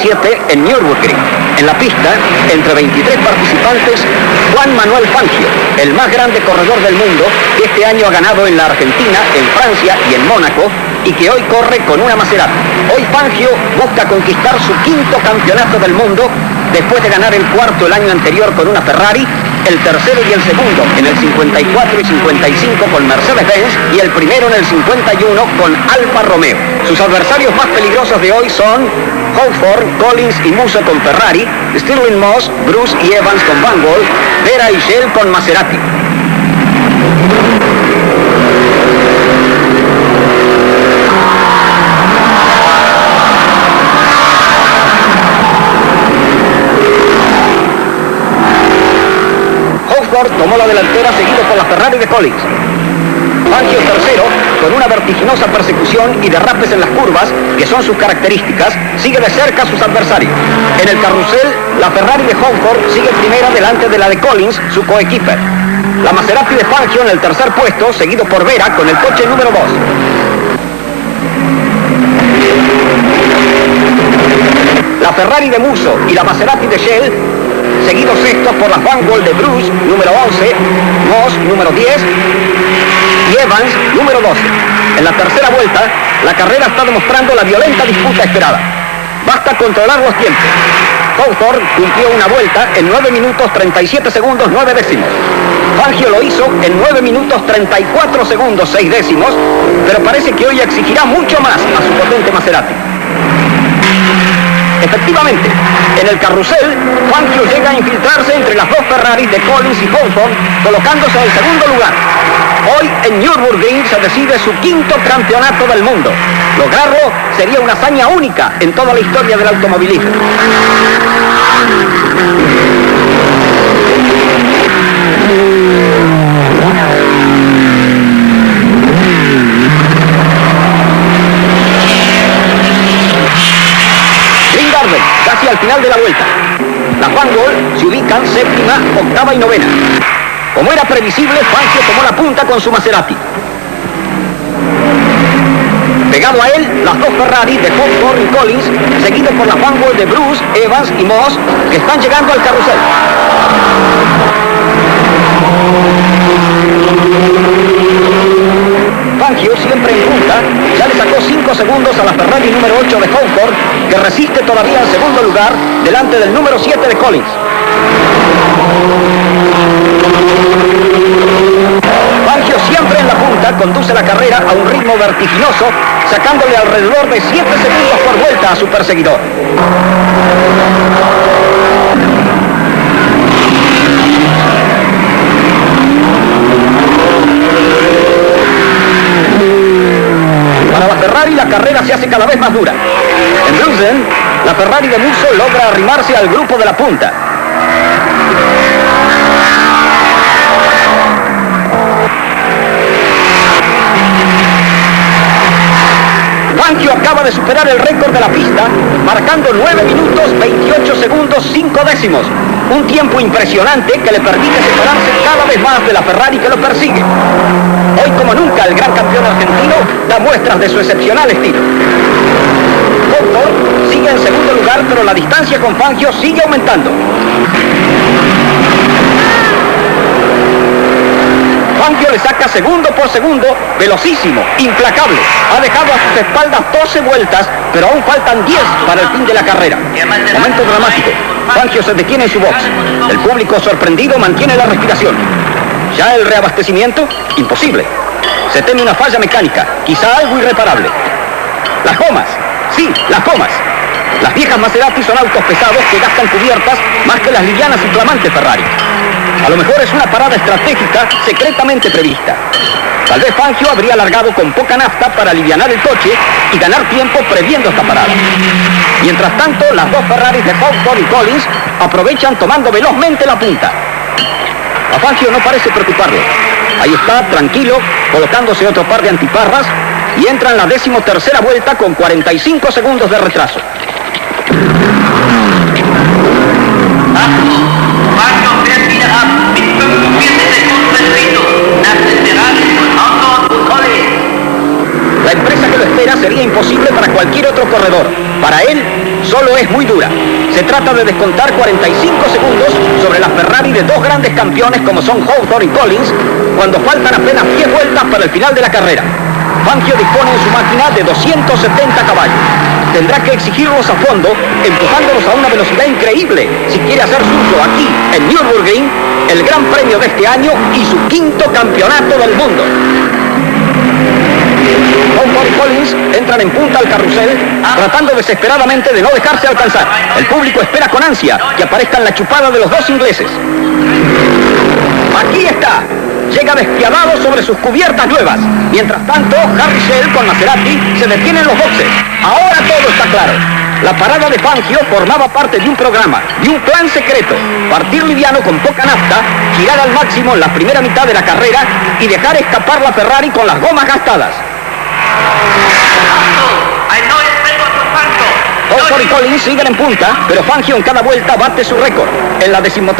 2017 en Nürburgring. En la pista, entre 23 participantes, Juan Manuel Fangio, el más grande corredor del mundo, que este año ha ganado en la Argentina, en Francia y en Mónaco, y que hoy corre con una Maserati. Hoy Fangio busca conquistar su 5º campeonato del mundo, después de ganar el 4º el año anterior con una Ferrari, el 3º y el 2º en el 54 y 55 con Mercedes-Benz y el 1º en el 51 con Alfa Romeo. Sus adversarios más peligrosos de hoy son Hawthorne, Collins y Musso con Ferrari, Stirling Moss, Bruce y Evans con Van Wall, Vera y Shell con Maserati. Tomó la delantera seguido por la Ferrari de Collins. Fangio tercero, con una vertiginosa persecución y derrapes en las curvas, que son sus características, sigue de cerca a sus adversarios. En el carrusel, la Ferrari de Hawthorne sigue primera delante de la de Collins, su coequiper. La Maserati de Fangio en el tercer puesto, seguido por Vera con el coche número 2. La Ferrari de Musso y la Maserati de Shell, seguidos estos por las Van Wall de Bruce, número 11, Moss, número 10, y Evans, número 12. En la tercera vuelta, la carrera está demostrando la violenta disputa esperada. Basta controlar los tiempos. Hawthorne cumplió una vuelta en 9 minutos 37 segundos 9 décimos. Fangio lo hizo en 9 minutos 34 segundos 6 décimos, pero parece que hoy exigirá mucho más a su potente Maserati. Efectivamente, en el carrusel, Fangio llega a infiltrarse entre las dos Ferraris de Collins y Hawthorne, colocándose en el segundo lugar. Hoy en Nürburgring se decide su 5º campeonato del mundo. Lograrlo sería una hazaña única en toda la historia del automovilismo. Casi al final de la vuelta. Las Van Wall se ubican séptima, octava y novena. Como era previsible, Fangio tomó la punta con su Maserati. Pegado a él, las dos Ferrari de Hawthorne y Collins, seguidos por las Van Wall de Bruce, Evans y Moss, que están llegando al carrusel. Fangio, siempre en punta, ya le sacó 5 segundos a la Ferrari número 8 de Hawthorne, que resiste todavía en segundo lugar, delante del número 7 de Collins. Fangio, siempre en la punta, conduce la carrera a un ritmo vertiginoso, sacándole alrededor de 7 segundos por vuelta a su perseguidor. Para la Ferrari la carrera se hace cada vez más dura. En Brüssel, la Ferrari de Musso logra arrimarse al grupo de la punta. Fangio acaba de superar el récord de la pista, marcando 9 minutos 28 segundos 5 décimos. Un tiempo impresionante que le permite separarse cada vez más de la Ferrari que lo persigue. Hoy como nunca el gran campeón argentino da muestras de su excepcional estilo. Hawthorne sigue en segundo lugar, pero la distancia con Fangio sigue aumentando. Fangio le saca segundo por segundo, velocísimo, implacable. Ha dejado a sus espaldas 12 vueltas, pero aún faltan 10 para el fin de la carrera. Momento dramático. Fangio se detiene en su box. El público sorprendido mantiene la respiración. ¿Ya el reabastecimiento? Imposible. Se teme una falla mecánica, quizá algo irreparable. Las gomas. Sí, las gomas. Las viejas Maserati son autos pesados que gastan cubiertas más que las livianas y flamantes Ferrari. A lo mejor es una parada estratégica secretamente prevista. Tal vez Fangio habría alargado con poca nafta para alivianar el coche y ganar tiempo previendo esta parada. Mientras tanto, las dos Ferraris de Hawthorne y Collins aprovechan tomando velozmente la punta. A Fangio no parece preocuparlo. Ahí está, tranquilo, colocándose otro par de antiparras y entra en la 13ª vuelta con 45 segundos de retraso. La empresa que lo espera sería imposible para cualquier otro corredor. Para él, solo es muy dura. Se trata de descontar 45 segundos sobre la Ferrari de dos grandes campeones como son Hawthorne y Collins, cuando faltan apenas 10 vueltas para el final de la carrera. Fangio dispone en su máquina de 270 caballos. Tendrá que exigirlos a fondo, empujándolos a una velocidad increíble si quiere hacer suyo aquí, en Nürburgring, el gran premio de este año y su quinto campeonato del mundo. Hawthorne y Collins entran en punta al carrusel, tratando desesperadamente de no dejarse alcanzar. El público espera con ansia que aparezcan la chupada de los dos ingleses. Aquí está. Llega despiadado sobre sus cubiertas nuevas. Mientras tanto, Harry Schell con Maserati se detiene en los boxes. Ahora todo está claro. La parada de Fangio formaba parte de un programa, de un plan secreto. Partir liviano con poca nafta, girar al máximo en la primera mitad de la carrera y dejar escapar la Ferrari con las gomas gastadas. Hawthorne y Collins siguen en punta, pero Fangio en cada vuelta bate su récord. En la 13ª,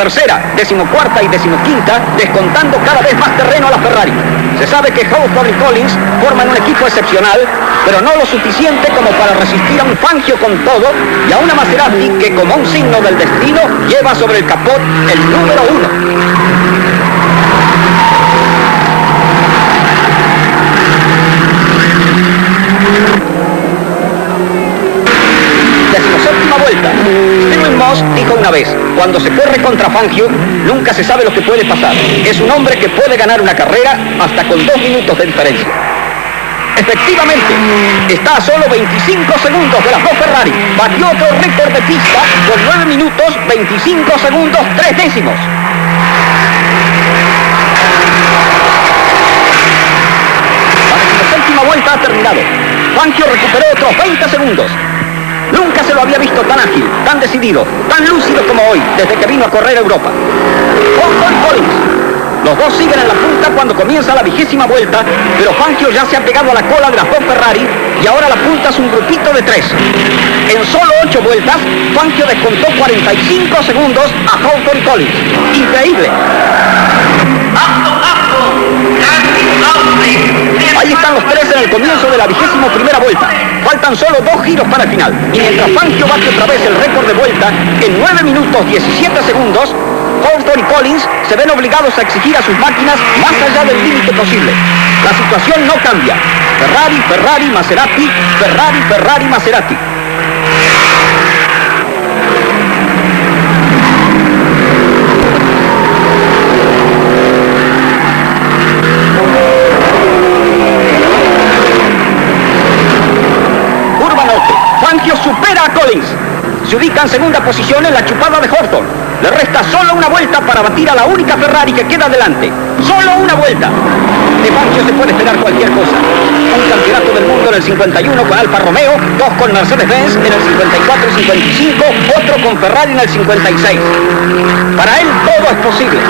14ª y 15ª, descontando cada vez más terreno a la Ferrari. Se sabe que Hawthorne y Collins forman un equipo excepcional, pero no lo suficiente como para resistir a un Fangio con todo y a una Maserati que, como un signo del destino, lleva sobre el capot el número 1. Vuelta. Stirling Moss dijo una vez: cuando se corre contra Fangio, nunca se sabe lo que puede pasar. Es un hombre que puede ganar una carrera hasta con 2 minutos de diferencia. Efectivamente, está a solo 25 segundos de las dos Ferrari. Batió otro récord de pista con 9 minutos, 25 segundos, 3 décimos. La 17ª vuelta ha terminado. Fangio recuperó otros 20 segundos. Nunca se lo había visto tan ágil, tan decidido, tan lúcido como hoy, desde que vino a correr a Europa. Hawthorne y Collins. Los dos siguen en la punta cuando comienza la 20ª vuelta, pero Fangio ya se ha pegado a la cola de las dos Ferrari y ahora la punta es un grupito de 3. En solo 8 vueltas, Fangio descontó 45 segundos a Hawthorne y Collins. ¡Increíble! Ahí están los tres en el comienzo de la 21ª vuelta. Faltan solo 2 giros para el final. Y mientras Fangio bate otra vez el récord de vuelta en 9 minutos 17 segundos, Hawthorne y Collins se ven obligados a exigir a sus máquinas más allá del límite posible. La situación no cambia. Ferrari, Ferrari, Maserati, Ferrari, Ferrari, Maserati. Fangio supera a Collins. Se ubica en segunda posición en la chupada de Hawthorne. Le resta solo una vuelta para batir a la única Ferrari que queda delante. ¡Solo una vuelta! De Fangio se puede esperar cualquier cosa. Un campeonato del mundo en el 51 con Alfa Romeo, 2 con Mercedes-Benz en el 54 y 55, otro con Ferrari en el 56. Para él todo es posible.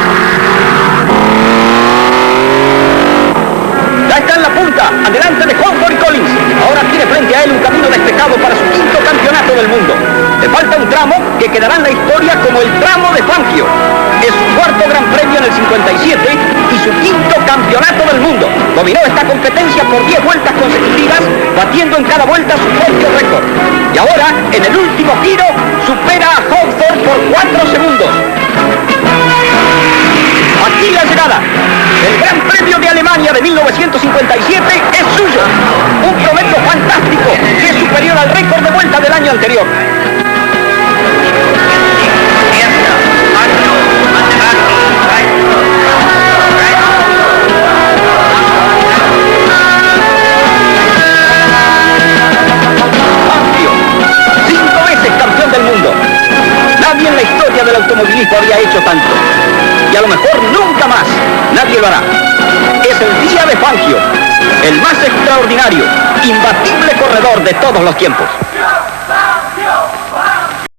Ya está en la punta, adelante de Hawthorne y Collins. Ahora tiene frente a él un camino despejado para su quinto campeonato del mundo. Le falta un tramo que quedará en la historia como el tramo de Fangio. Es su cuarto gran premio en el 57 y su quinto campeonato del mundo. Dominó esta competencia por 10 vueltas consecutivas, batiendo en cada vuelta su propio récord. Y ahora, en el último giro, supera a Hawthorne por 4 segundos. Aquí la llegada. El Gran Premio de Alemania de 1957 es suyo. Un promedio fantástico que es superior al récord de vuelta del año anterior. Fangio, 5 veces campeón del mundo. Nadie en la historia del automovilismo había hecho tanto. Y a lo mejor nunca más nadie lo hará. Es el día de Fangio, el más extraordinario, imbatible corredor de todos los tiempos.